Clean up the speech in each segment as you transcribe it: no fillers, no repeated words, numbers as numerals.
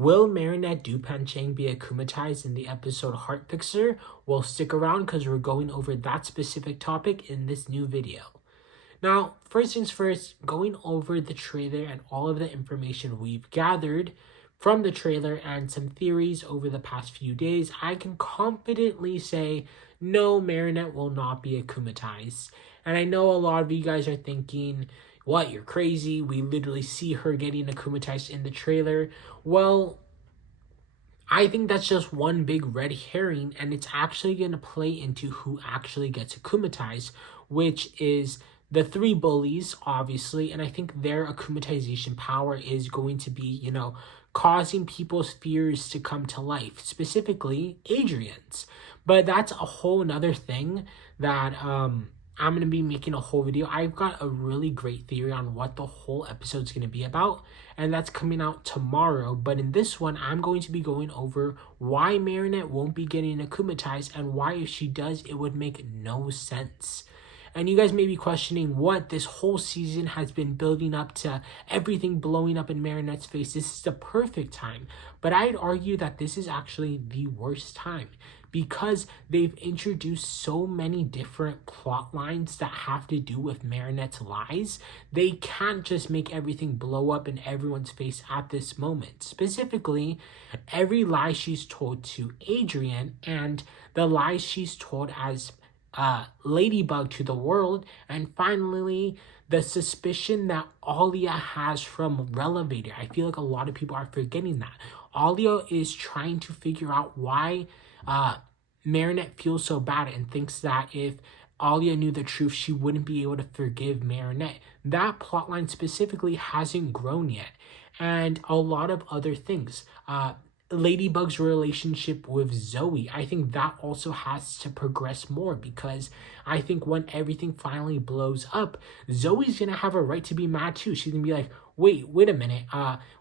Will Marinette Dupanchang be akumatized in the episode Heartfixer? Well, stick around because we're going over that specific topic in this new video. Now, first things first, going over the trailer and all of the information we've gathered from the trailer and some theories over the past few days, I can confidently say no, Marinette will not be akumatized. And I know a lot of you guys are thinking, what, you're crazy? We literally see her getting akumatized in the trailer. Well, I think that's just one big red herring, and it's actually going to play into who actually gets akumatized, which is the three bullies, obviously, and I think their akumatization power is going to be, causing people's fears to come to life, specifically Adrian's. But that's a whole nother thing that I'm going to be making a whole video. I've got a really great theory on what the whole episode's going to be about, and that's coming out tomorrow. But in this one, I'm going to be going over why Marinette won't be getting akumatized and why if she does, it would make no sense. And you guys may be questioning what this whole season has been building up to everything blowing up in Marinette's face. This is the perfect time. But I'd argue that this is actually the worst time because they've introduced so many different plot lines that have to do with Marinette's lies. They can't just make everything blow up in everyone's face at this moment. Specifically, every lie she's told to Adrian and the lies she's told as Ladybug to the world, and finally the suspicion that Alia has from Relevator. I feel like a lot of people are forgetting that. Alia is trying to figure out why Marinette feels so bad and thinks that if Alia knew the truth, she wouldn't be able to forgive Marinette. That plotline specifically hasn't grown yet, and a lot of other things. Ladybug's relationship with Zoe, I think that also has to progress more because I think when everything finally blows up, Zoe's gonna have a right to be mad too. She's gonna be like, wait a minute,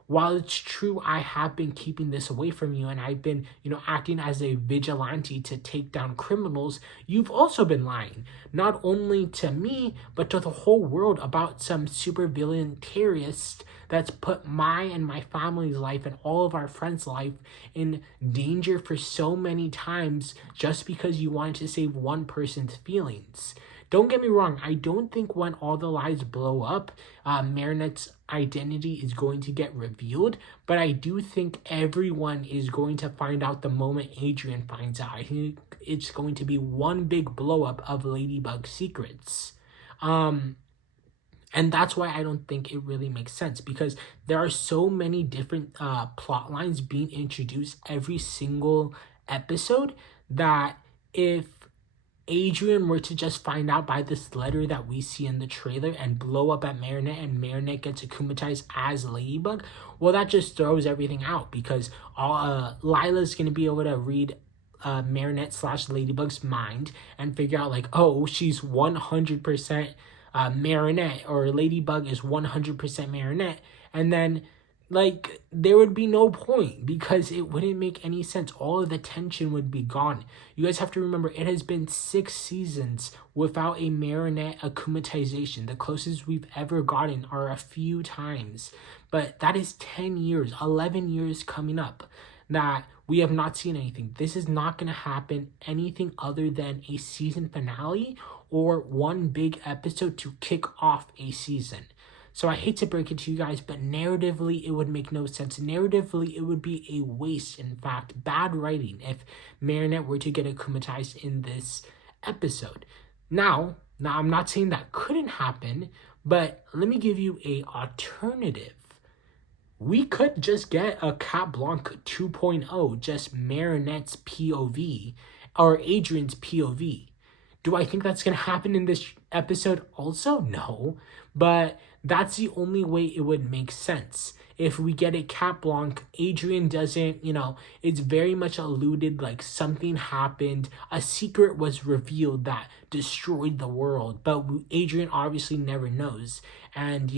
while it's true I have been keeping this away from you and I've been, acting as a vigilante to take down criminals, you've also been lying, not only to me, but to the whole world about some supervillain terrorist that's put my and my family's life and all of our friends' life in danger for so many times just because you wanted to save one person's feelings. Don't get me wrong, I don't think when all the lies blow up, Marinette's identity is going to get revealed, but I do think everyone is going to find out the moment Adrian finds out. I think it's going to be one big blow up of Ladybug's secrets. And that's why I don't think it really makes sense because there are so many different plot lines being introduced every single episode that if Adrian were to just find out by this letter that we see in the trailer and blow up at Marinette and Marinette gets akumatized as Ladybug, well, that just throws everything out because Lila's going to be able to read Marinette / Ladybug's mind and figure out like, oh, she's 100% Marinette, or Ladybug is 100% Marinette, and then like there would be no point because it wouldn't make any sense. All of the tension would be gone. You guys have to remember it has been 6 seasons without a Marinette akumatization. The closest we've ever gotten are a few times, but that is 10 years, 11 years coming up that we have not seen anything. This is not going to happen anything other than a season finale or one big episode to kick off a season. So I hate to break it to you guys, but narratively, it would make no sense. Narratively, it would be a waste, in fact, bad writing if Marinette were to get akumatized in this episode. Now, I'm not saying that couldn't happen, but let me give you a alternative. We could just get a Cat Blanc 2.0, just Marinette's POV, or Adrian's POV. Do I think that's going to happen in this episode also? No, but that's the only way it would make sense. If we get a Cat Blanc, Adrian doesn't, it's very much alluded like something happened. A secret was revealed that destroyed the world, but Adrian obviously never knows. And,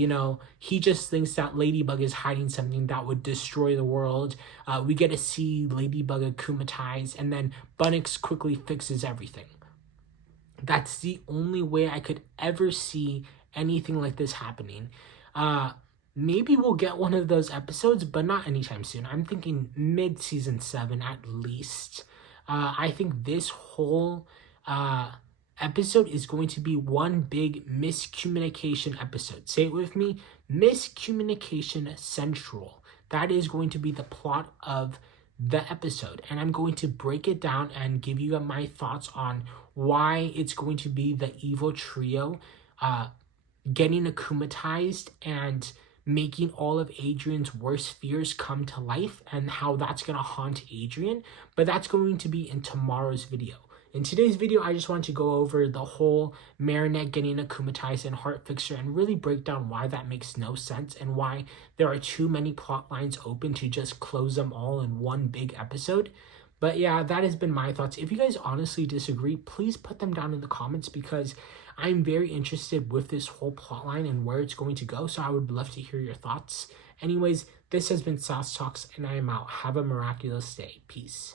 he just thinks that Ladybug is hiding something that would destroy the world. We get to see Ladybug akumatized, and then Bunnix quickly fixes everything. That's the only way I could ever see anything like this happening. maybe we'll get one of those episodes, but not anytime soon. I'm thinking mid-season 7 at least. I think this whole episode is going to be one big miscommunication episode. Say it with me, Miscommunication Central. That is going to be the plot of the episode, and I'm going to break it down and give you my thoughts on why it's going to be the evil trio getting akumatized and making all of Adrian's worst fears come to life, and how that's going to haunt Adrian. But that's going to be in tomorrow's video. In today's video, I just want to go over the whole Marinette getting akumatized and heartfixer and really break down why that makes no sense and why there are too many plot lines open to just close them all in one big episode. But yeah, that has been my thoughts. If you guys honestly disagree, please put them down in the comments, because I'm very interested with this whole plotline and where it's going to go. So I would love to hear your thoughts. Anyways, this has been Sauce Talks, and I am out. Have a miraculous day. Peace.